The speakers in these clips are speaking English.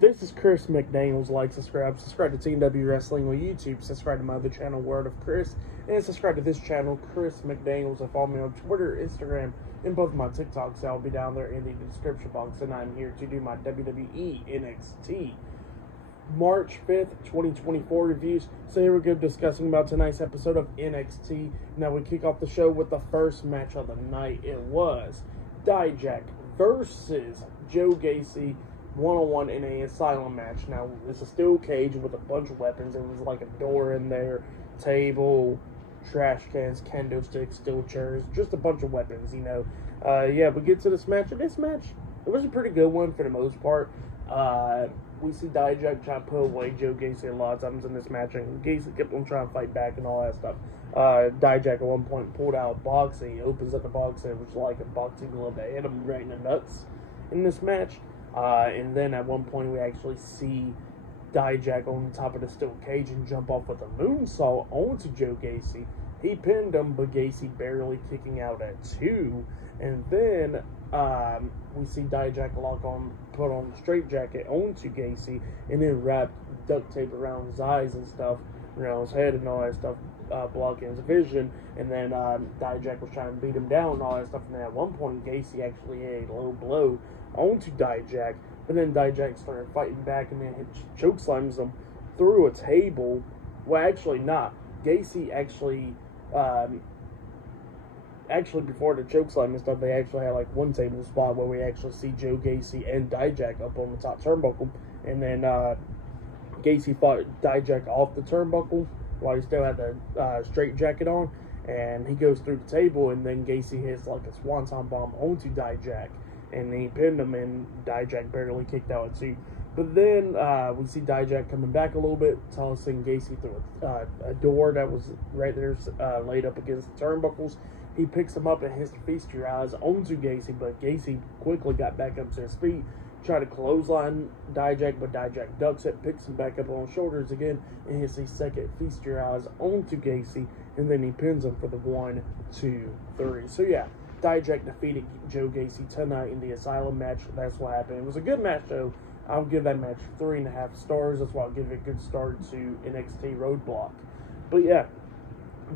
This is Chris McDaniels. Like, subscribe to Team W Wrestling on YouTube, subscribe to my other channel, Word of Chris, and subscribe to this channel, Chris McDaniels, and follow me on Twitter, Instagram, and both of my TikToks. I'll be down there in the description box, and I'm here to do my WWE NXT March 5th, 2024 reviews. So here we go, discussing about tonight's episode of NXT. Now we kick off the show with the first match of the night. It was Dijak versus Joe Gacy, one-on-one in an asylum match. Now, it's a steel cage with a bunch of weapons. It was like a door in there, table, trash cans, kendo sticks, steel chairs, just a bunch of weapons, you know. Yeah, we get to this match, and this match, it was a pretty good one for the most part. We see Dijak try to put away Joe Gacy a lot of times in this match, and Gacy kept on trying to fight back and all that stuff. Dijak at one point pulled out a box, and he opens up the box, and it was like a boxing glove that hit him right in the nuts in this match. And then at one point we actually see Dijak on top of the steel cage and jump off with a moonsault onto Joe Gacy. He pinned him, but Gacy barely kicking out at 2. And then we see Dijak put on the straitjacket onto Gacy, and then wrap duct tape around his eyes and stuff, around his head and all that stuff, blocking his vision. And then Dijak was trying to beat him down and all that stuff. And then at one point Gacy actually hit a low blow onto Dijak, but then Dijak started fighting back and then chokeslams him through a table. Well, actually not. Gacy actually before the chokeslam and stuff, they actually had like one table spot where we actually see Joe Gacy and Dijak up on the top turnbuckle, and then Gacy fought Dijak off the turnbuckle while he still had the straight jacket on, and he goes through the table, and then Gacy hits like a swanton bomb onto Dijak, and he pinned him, and Dijak barely kicked out at 2. But then we see Dijak coming back a little bit, tossing Gacy through a door that was right there laid up against the turnbuckles. He picks him up and hits the Feast Your Eyes onto Gacy, but Gacy quickly got back up to his feet, tried to clothesline Dijak, but Dijak ducks it, picks him back up on his shoulders again, and hits a second Feast Your Eyes onto Gacy, and then he pins him for the 1, 2, 3. So yeah, Dijak defeated Joe Gacy tonight in the Asylum match. That's what happened. It was a good match, though. I'll give that match 3.5 stars. That's why I'll give it a good start to NXT Roadblock. But yeah,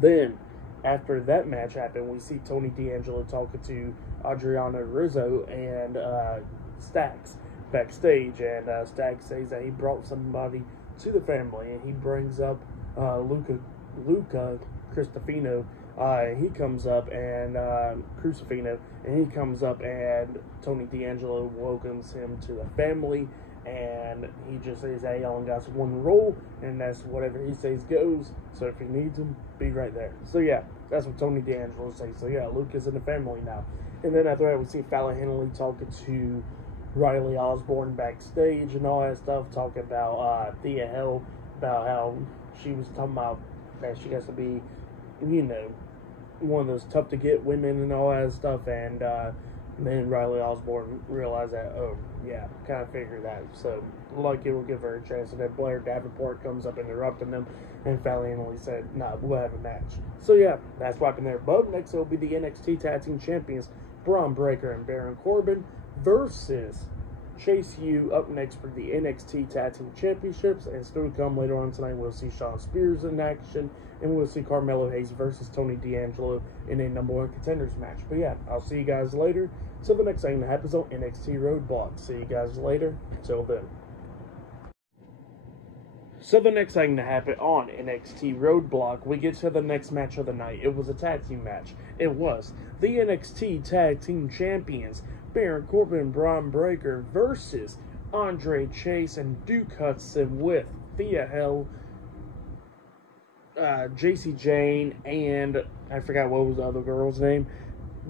then after that match happened, we see Tony D'Angelo talking to Adriano Rizzo and Stacks backstage, and Stacks says that he brought somebody to the family, and he brings up Luca Cristofino. He comes up, and Crucifino, and he comes up, and Tony D'Angelo welcomes him to the family, and he just says, hey, I only got one rule, and that's whatever he says goes, so if he needs him, be right there. So yeah, that's what Tony D'Angelo says. So yeah, Luke is in the family now. And then after that, we see Fallon Henley talking to Riley Osborne backstage and all that stuff, talking about Thea Hale, about how she was talking about that she has to be, you know, one of those tough to get women and all that stuff, and then Riley Osborne realized that, oh yeah, kind of figured that, so like it will give her a chance. And then Blair Davenport comes up interrupting them, and Fallon Henley said, nah, we'll have a match. So yeah, that's what happened there. But next it will be the NXT Tag Team Champions, Braun Breaker and Baron Corbin versus Chase U up next for the NXT Tag Team Championships. And still to come later on tonight, we'll see Shawn Spears in action, and we'll see Carmelo Hayes versus Tony D'Angelo in a #1 contenders match. But yeah, I'll see you guys later. So the next thing that happens on NXT Roadblock. See you guys later. Till then. So the next thing to happen on NXT Roadblock, we get to the next match of the night. It was a tag team match. It was the NXT Tag Team Champions, Baron Corbin and Braun Breaker versus Andre Chase and Duke Hudson with Thea Hale, JC Jane, and I forgot what was the other girl's name,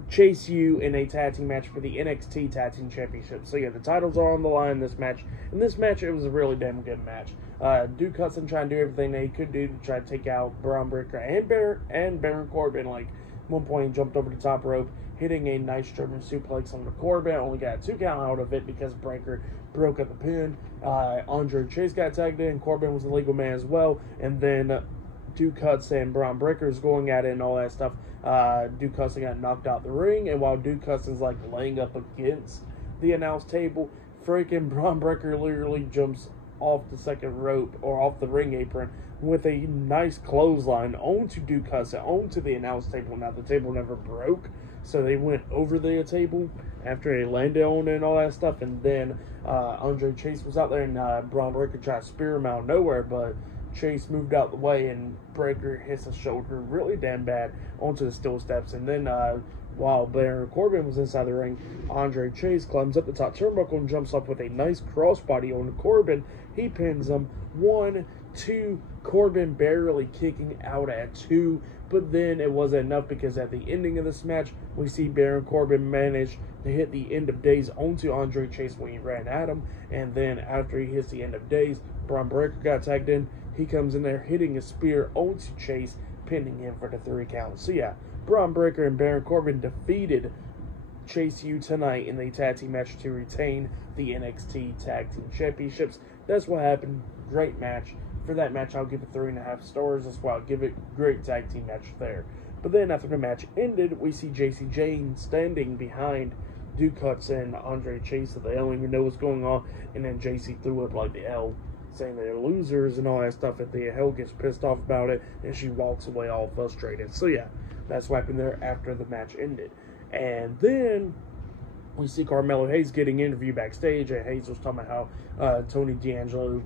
Chase U, in a tag team match for the NXT Tag Team Championship. So yeah, the titles are on the line in this match. In this match, it was a really damn good match. Duke Hudson trying to do everything that he could do to try to take out Braun Breaker and Baron Corbin. Like, at one point he jumped over the top rope, hitting a nice German suplex on the Corbin. Only got a 2 count out of it because Breaker broke up the pin. Andre Chase got tagged in. Corbin was the legal man as well. And then Duke Hudson and Braun Breaker is going at it and all that stuff. Duke Hudson got knocked out the ring, and while Duke Hudson's like laying up against the announce table, freaking Braun Breaker literally jumps off the second rope or off the ring apron with a nice clothesline onto Duke Hudson, onto the announce table. Now, the table never broke, so they went over the table after they landed on it and all that stuff. And then Andre Chase was out there, and Braun Breaker tried to spear him out of nowhere, but Chase moved out the way, and Breaker hits his shoulder really damn bad onto the steel steps. And then while Baron Corbin was inside the ring, Andre Chase climbs up the top turnbuckle and jumps up with a nice crossbody on Corbin. He pins him. 1, 2, Corbin barely kicking out at 2, but then it wasn't enough, because at the ending of this match, we see Baron Corbin manage to hit the end of days onto Andre Chase when he ran at him, and then after he hits the end of days, Braun Breaker got tagged in. He comes in there hitting a spear onto Chase, pinning him for the 3 count. So yeah, Braun Breaker and Baron Corbin defeated Chase U tonight in the tag team match to retain the NXT Tag Team Championships. That's what happened. Great match. For that match, I'll give it 3.5 stars. That's why I'll give it great tag team match there. But then after the match ended, we see JC Jane standing behind Duke Hudson and Andre Chase, so they don't even know what's going on. And then JC threw up like the L, saying they're losers and all that stuff. And the Hell gets pissed off about it, and she walks away all frustrated. So yeah, that's what happened there after the match ended. And then we see Carmelo Hayes getting interviewed backstage, and Hayes was talking about how Tony D'Angelo,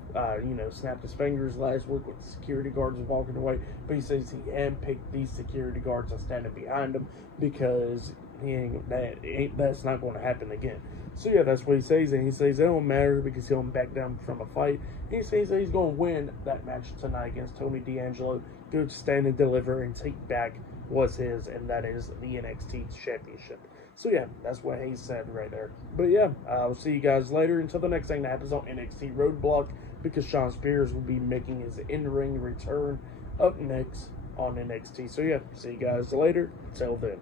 snapped his fingers last week with the security guards walking away. But he says he handpicked these security guards and standing behind him because that's not going to happen again. So yeah, that's what he says, and he says it don't matter because he don't back down from a fight. He says that he's going to win that match tonight against Tony D'Angelo, go stand and deliver and take back what's his, and that is the NXT Championship. So yeah, that's what Hayes said right there. But yeah, I'll see you guys later. Until the next thing that happens on NXT Roadblock, because Shawn Spears will be making his in-ring return up next on NXT. So yeah, see you guys later. Until then.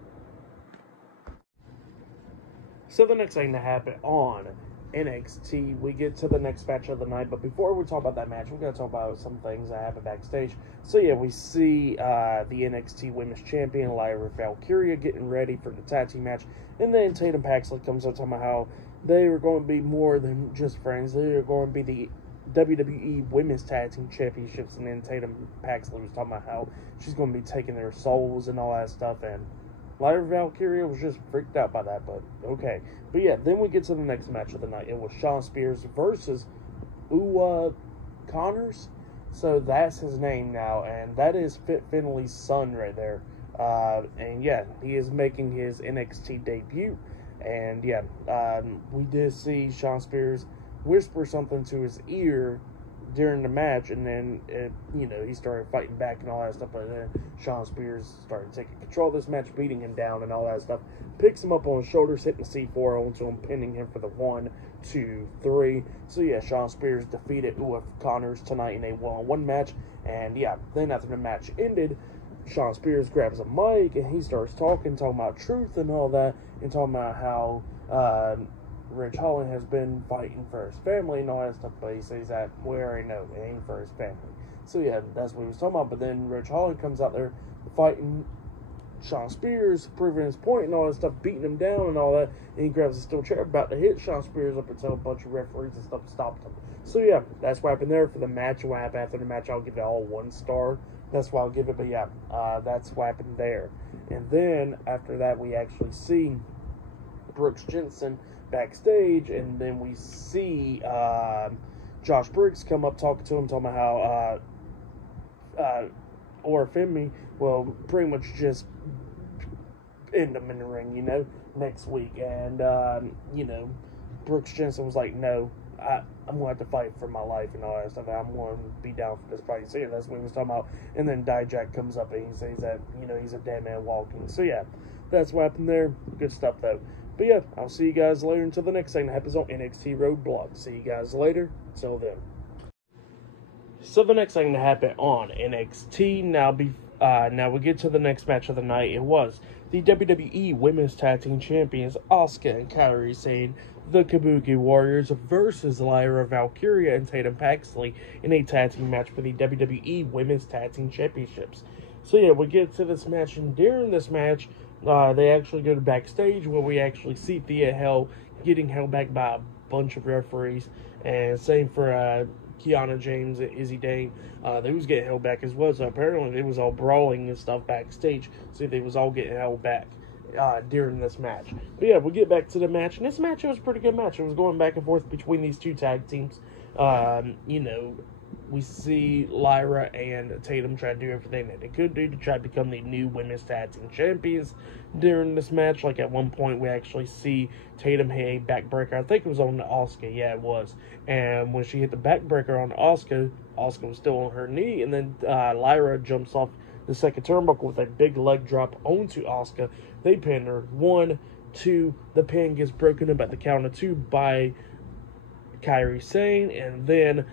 So the next thing to happen on NXT, we get to the next match of the night. But before we talk about that match, we're going to talk about some things that happen backstage. So yeah, we see the NXT Women's Champion, Lyra Valkyria, getting ready for the tag team match. And then Tatum Paxley comes up talking about how they are going to be more than just friends. They are going to be the WWE Women's Tag Team Championships. And then Tatum Paxley was talking about how she's going to be taking their souls and all that stuff. And Lyra Valkyria was just freaked out by that, but okay. But yeah, then we get to the next match of the night. It was Shawn Spears versus Connors. So that's his name now, and that is Fit Finley's son right there. And yeah, he is making his NXT debut. And yeah, we did see Shawn Spears whisper something to his ear during the match, and then he started fighting back and all that stuff. But then Shawn Spears started taking control of this match, beating him down and all that stuff. Picks him up on his shoulders, hitting the C4 onto him, pinning him for the 1, 2, 3. So yeah, Shawn Spears defeated UF Connors tonight in a 1-on-1 match. And yeah, then after the match ended, Shawn Spears grabs a mic and he starts talking about truth and all that, and talking about how Ridge Holland has been fighting for his family and all that stuff, but he says that we already know it ain't for his family. So yeah, that's what he was talking about. But then Ridge Holland comes out there fighting Shawn Spears, proving his point and all that stuff, beating him down and all that, and he grabs a steel chair about to hit Shawn Spears up until a bunch of referees and stuff stopped him. So yeah, that's what happened there for the match. What happened after the match, I'll give it all 1 star. That's why I'll give it, but yeah, that's what happened there. And then after that, we actually see Brooks Jensen backstage, and then we see Josh Briggs come up talking to him, talking about how or Femi will pretty much just end him in the ring, next week. And Brooks Jensen was like, no, I'm going to have to fight for my life and all that stuff. I'm going to be down for this fight. So yeah, that's what he was talking about. And then Dijak comes up and he says that, he's a dead man walking. So yeah, that's what happened there. Good stuff though. But yeah, I'll see you guys later until the next thing that happens on NXT Roadblock. See you guys later. Till then. So the next thing that happened on NXT, now we get to the next match of the night. It was the WWE Women's Tag Team Champions Asuka and Kairi Sane, the Kabuki Warriors, versus Lyra Valkyria and Tatum Paxley in a tag team match for the WWE Women's Tag Team Championships. So yeah, we get to this match, and during this match, they actually go to backstage where we actually see Thea Hell getting held back by a bunch of referees, and same for Kiana James and Izzy Dane. They was getting held back as well, so apparently they was all brawling and stuff backstage, so they was all getting held back during this match. But yeah, we'll get back to the match, and this match, it was a pretty good match. It was going back and forth between these two tag teams. You know, we see Lyra and Tatum try to do everything that they could do to try to become the new women's tag team champions during this match. Like, at one point, we actually see Tatum hit a backbreaker. I think it was on the Asuka. Yeah, it was. And when she hit the backbreaker on Asuka, Asuka was still on her knee, and then Lyra jumps off the second turnbuckle with a big leg drop onto Asuka. They pin her. 1, 2. The pin gets broken up at the count of 2 by Kairi Sane, and then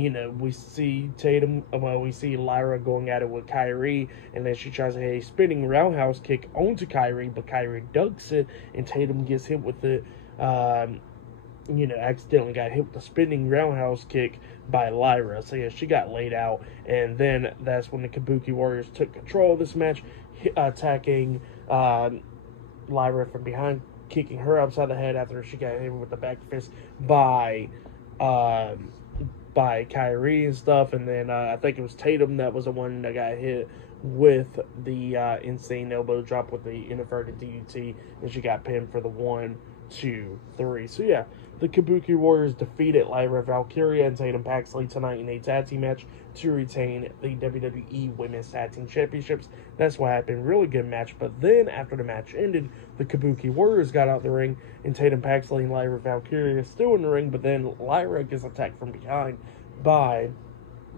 you know, we see we see Lyra going at it with Kairi, and then she tries to hit a spinning roundhouse kick onto Kairi, but Kairi ducks it, and Tatum gets hit with it. You know, accidentally got hit with the spinning roundhouse kick by Lyra. So yeah, she got laid out, and then that's when the Kabuki Warriors took control of this match, attacking Lyra from behind, kicking her upside the head after she got hit with the back fist by Kairi and stuff. And then I think it was Tatum that was the one that got hit with the insane elbow drop with the inverted DDT, and she got pinned for the 1, 2, 3. So yeah, the Kabuki Warriors defeated Lyra Valkyria and Tatum Paxley tonight in a tag team match to retain the WWE Women's Tag Team Championships. That's what happened. Really good match. But then, after the match ended, the Kabuki Warriors got out the ring, and Tatum Paxley and Lyra Valkyria still in the ring, but then Lyra gets attacked from behind by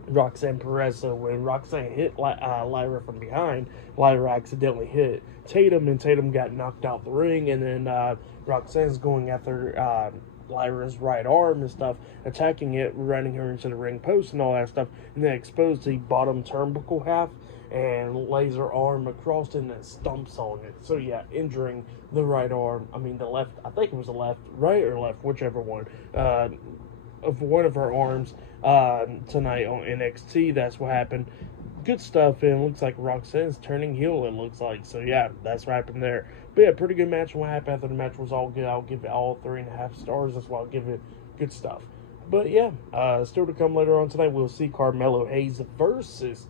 Roxanne Perez. So when Roxanne hit Lyra from behind, Lyra accidentally hit Tatum, and Tatum got knocked out the ring, and then Roxanne's going after Lyra's right arm and stuff, attacking it, running her into the ring post and all that stuff, and then exposed the bottom turnbuckle half and lays her arm across it and then stumps on it. So yeah, injuring the right arm, the left, I think it was the left, right or left, whichever one, of one of her arms tonight on NXT. That's what happened. Good stuff, and it looks like Roxanne's turning heel, it looks like. So yeah, that's what happened there. But yeah, pretty good match. What happened after the match was all good. I'll give it all 3.5 stars. That's why I'll give it good stuff. But yeah, still to come later on tonight, we'll see Carmelo Hayes versus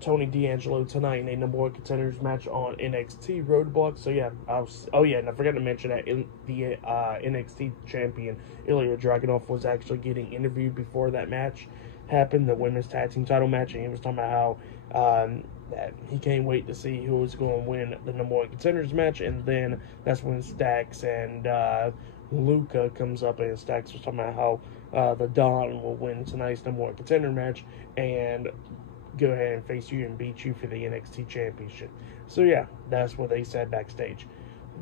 Tony D'Angelo tonight in a number 1 contenders match on NXT Roadblock. So yeah, and I forgot to mention that the NXT champion Ilya Dragunov was actually getting interviewed before that match happened, the women's tag team title match, and he was talking about how that he can't wait to see who is going to win the number 1 contenders match. And then that's when Stax and Luca comes up, and Stax was talking about how the Don will win tonight's number 1 contender match and go ahead and face you and beat you for the NXT championship. So yeah, that's what they said backstage.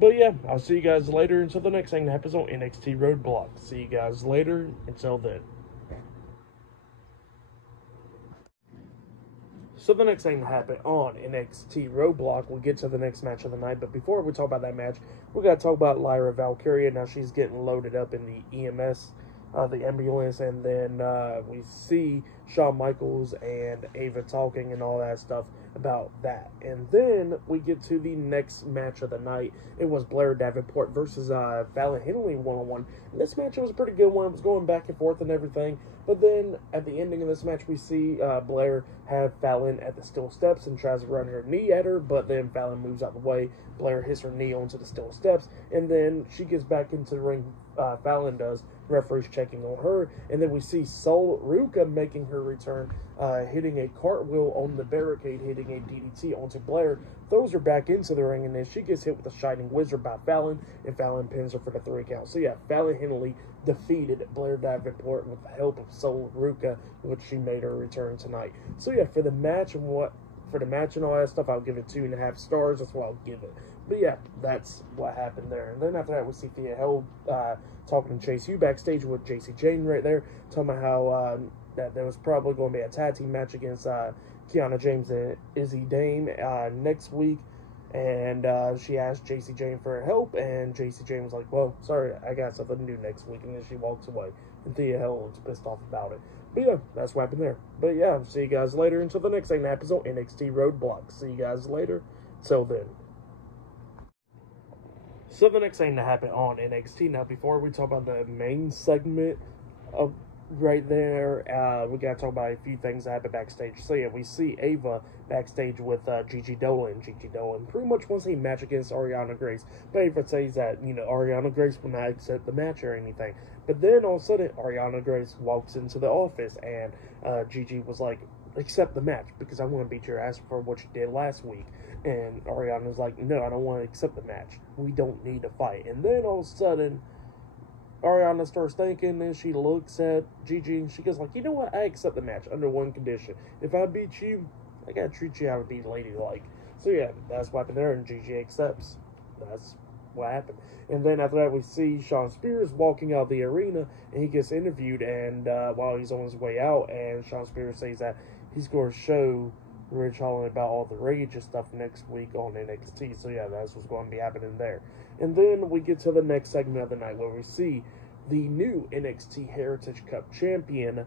But yeah, I'll see you guys later until the next thing that happens on NXT Roadblock. See you guys later. Until then. So the next thing that happened on NXT Roadblock, we'll get to the next match of the night. But before we talk about that match, we got to talk about Lyra Valkyria. Now she's getting loaded up in the EMS, the ambulance, and then we see Shawn Michaels and Ava talking and all that stuff about that. And then we get to the next match of the night. It was Blair Davenport versus Fallon Henley 1-on-1. And this match was a pretty good one. It was going back and forth and everything. But then at the ending of this match, we see Blair have Fallon at the steel steps and tries to run her knee at her, but then Fallon moves out the way. Blair hits her knee onto the steel steps, and then she gets back into the ring. Fallon does. Referee's checking on her, and then we see Sol Ruka making her return, hitting a cartwheel on the barricade, hitting a DDT onto Blair, throws her back into the ring, and then she gets hit with a Shining Wizard by Fallon, and Fallon pins her for the 3 count. So yeah, Fallon Henley defeated Blair Davenport with the help of Sol Ruka, which she made her return tonight. So yeah, for the match and all that stuff, I'll give it 2.5 stars. That's what I'll give it. But yeah, that's what happened there. And then after that, we see Thea Hell talking to Chase U backstage with JC Jane right there, talking about how that there was probably going to be a tag team match against Kiana James and Izzy Dane next week. And she asked JC Jane for her help, and JC Jane was like, well, sorry, I got something to do next week. And then she walks away, and Thea Hell looks pissed off about it. But yeah, that's what happened there. But yeah, see you guys later until the next thing that happens on NXT Roadblock. See you guys later. Till then. So the next thing to happen on NXT, now before we talk about the main segment of right there, we gotta talk about a few things that happened backstage. So yeah, we see Ava backstage with Gigi Dolan. Gigi Dolan pretty much wants a match against Ariana Grace, but Ava says that, you know, Ariana Grace will not accept the match or anything. But then all of a sudden, Ariana Grace walks into the office, and Gigi was like, accept the match, because I want to beat your ass for what you did last week. And Ariana's like, no, I don't want to accept the match. We don't need to fight. And then all of a sudden, Ariana starts thinking, and she looks at Gigi, and she goes like, you know what, I accept the match under one condition. If I beat you, I gotta treat you how to be ladylike. So yeah, that's what happened there, and Gigi accepts. That's what happened. And then after that, we see Shawn Spears walking out of the arena, and he gets interviewed, and while he's on his way out, and Shawn Spears says that he's going to show Ridge Holland about all the rage and stuff next week on NXT. So yeah, that's what's going to be happening there. And then we get to the next segment of the night, where we see the new NXT Heritage Cup champion,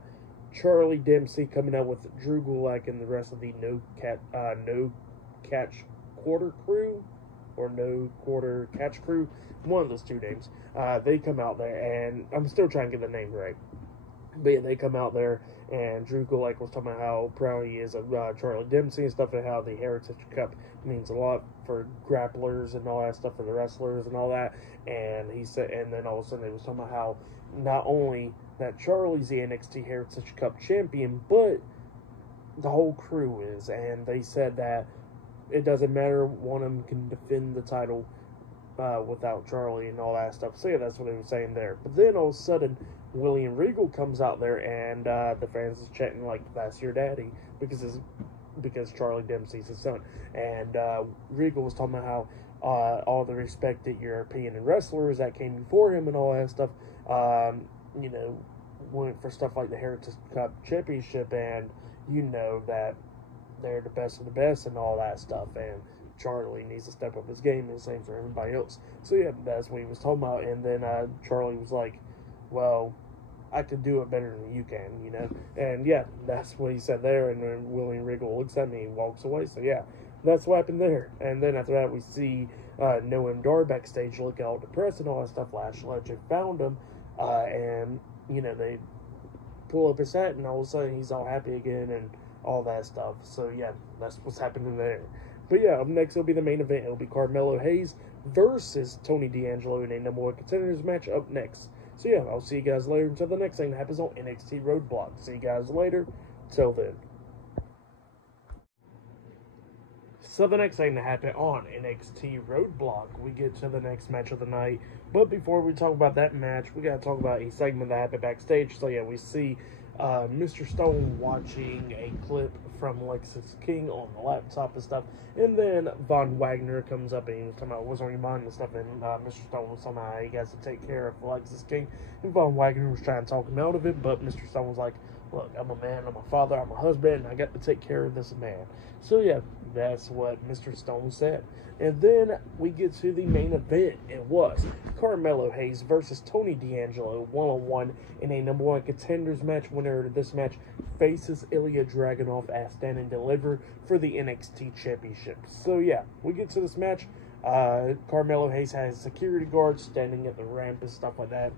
Charlie Dempsey, coming out with Drew Gulak and the rest of the No Catch Quarter Crew, or No Quarter Catch Crew, one of those two names. They come out there, and I'm still trying to get the name right. But yeah, they come out there, and Drew Gulak was talking about how proud he is of Charlie Dempsey and stuff, and how the Heritage Cup means a lot for grapplers and all that stuff, for the wrestlers and all that. And he said, and then all of a sudden they was talking about how not only that Charlie's the NXT Heritage Cup champion, but the whole crew is. And they said that it doesn't matter, one of them can defend the title without Charlie and all that stuff. So yeah, that's what they were saying there. But then all of a sudden, William Regal comes out there, and the fans is chatting like, that's your daddy, because Charlie Dempsey's his son. And Regal was talking about how all the respected European wrestlers that came before him and all that stuff, you know, went for stuff like the Heritage Cup Championship, and you know that they're the best of the best and all that stuff, and Charlie needs to step up his game, and the same for everybody else. So yeah, that's what he was talking about. And then Charlie was like, well, I could do it better than you can, you know. And yeah, that's what he said there. And then William Regal looks at me and walks away. So yeah, that's what happened there. And then after that, we see Noam Dar backstage looking all depressed and all that stuff. Lash Legend found him, and you know, they pull up his hat, and all of a sudden he's all happy again and all that stuff. So yeah, that's what's happening there. But yeah, up next will be the main event. It'll be Carmelo Hayes versus Tony D'Angelo in a number one contenders match up next. So yeah, I'll see you guys later until the next thing that happens on NXT Roadblock. See you guys later. Till then. So the next thing to happen on NXT Roadblock, we get to the next match of the night. But before we talk about that match, we got to talk about a segment that happened backstage. So yeah, we see Mr. Stone watching a clip from Lexis King on the laptop and stuff, and then Von Wagner comes up and he was talking about what's on your mind and stuff, and Mr. Stone was talking about how he has to take care of Lexis King, and Von Wagner was trying to talk him out of it, but Mr. Stone was like, look, I'm a man, I'm a father, I'm a husband, and I got to take care of this man. So yeah, that's what Mr. Stone said. And then we get to the main event. It was Carmelo Hayes versus Tony D'Angelo one-on-one in a number one contenders match. Winner of this match faces Ilya Dragunov as Stand and Deliver for the NXT Championship. So yeah, we get to this match. Carmelo Hayes has security guards standing at the ramp and stuff like that.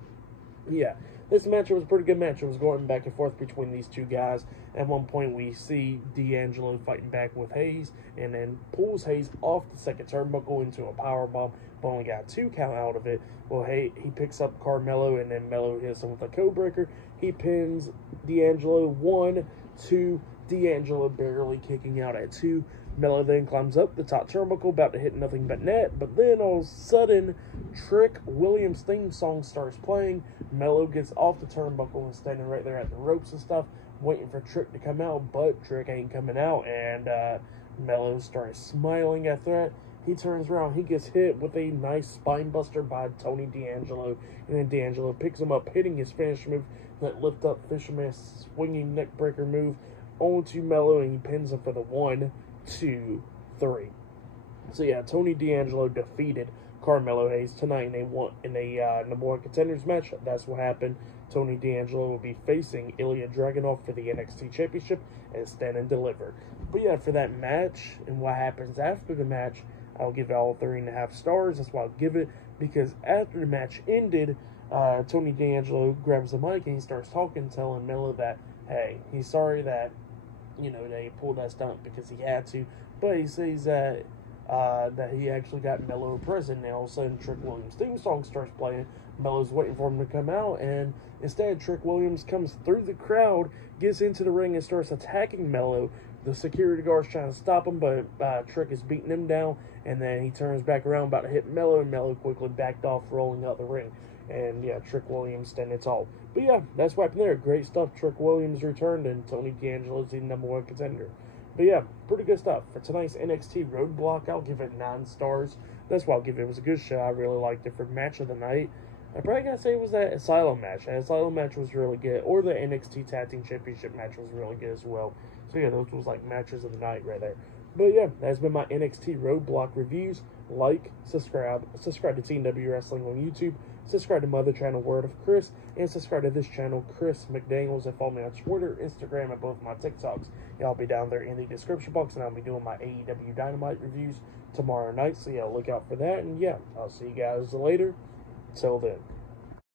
Yeah, this match was a pretty good match. It was going back and forth between these two guys. At one point, we see D'Angelo fighting back with Hayes, and then pulls Hayes off the second turnbuckle into a powerbomb, but only got 2 count out of it. Well, he picks up Carmelo, and then Melo hits him with a codebreaker. He pins D'Angelo 1, 2, D'Angelo barely kicking out at 2. Melo then climbs up the top turnbuckle, about to hit nothing but net, but then all of a sudden, Trick Williams' theme song starts playing. Melo gets off the turnbuckle and standing right there at the ropes and stuff, waiting for Trick to come out, but Trick ain't coming out, and Melo starts smiling after that. He turns around, he gets hit with a nice spine buster by Tony D'Angelo, and then D'Angelo picks him up, hitting his finish move, that lift up fisherman swinging neck breaker move onto Melo, and he pins him for the 1, 2, 3. So yeah, Tony D'Angelo defeated Carmelo Hayes tonight in a number one contenders match. That's what happened. Tony D'Angelo will be facing Ilya Dragunov for the NXT Championship and Stand and Deliver. But yeah, for that match and what happens after the match, I'll give it all 3.5 stars. That's what I'll give it. because after the match ended, Tony D'Angelo grabs the mic and he starts talking, telling Melo that, hey, he's sorry that, they pulled that stunt because he had to, but he says that he actually got Melo a present. Now all of a sudden Trick Williams' theme song starts playing. Melo's waiting for him to come out, and instead Trick Williams comes through the crowd, gets into the ring, and starts attacking Melo. The security guard's trying to stop him, but Trick is beating him down, and then he turns back around about to hit Melo, and Melo quickly backed off, rolling out the ring. And yeah, Trick Williams standing tall. But yeah, that's what happened there. Great stuff. Trick Williams returned, and Tony D'Angelo is the #1 contender. But yeah, pretty good stuff. For tonight's NXT Roadblock, I'll give it 9 stars. That's what I'll give it. It was a good show. I really liked it. For match of the night, I probably gotta say it was that Asylum match. That Asylum match was really good. Or the NXT Tag Team Championship match was really good as well. So yeah, those was like matches of the night right there. But yeah, that's been my NXT Roadblock reviews. Like, subscribe to Team W Wrestling on YouTube, subscribe to my other channel, Word of Chris, and subscribe to this channel, Chris McDaniels, and follow me on Twitter, Instagram, and both my TikToks. Y'all be down there in the description box, and I'll be doing my AEW Dynamite reviews tomorrow night, so yeah, look out for that, and yeah, I'll see you guys later. Till then.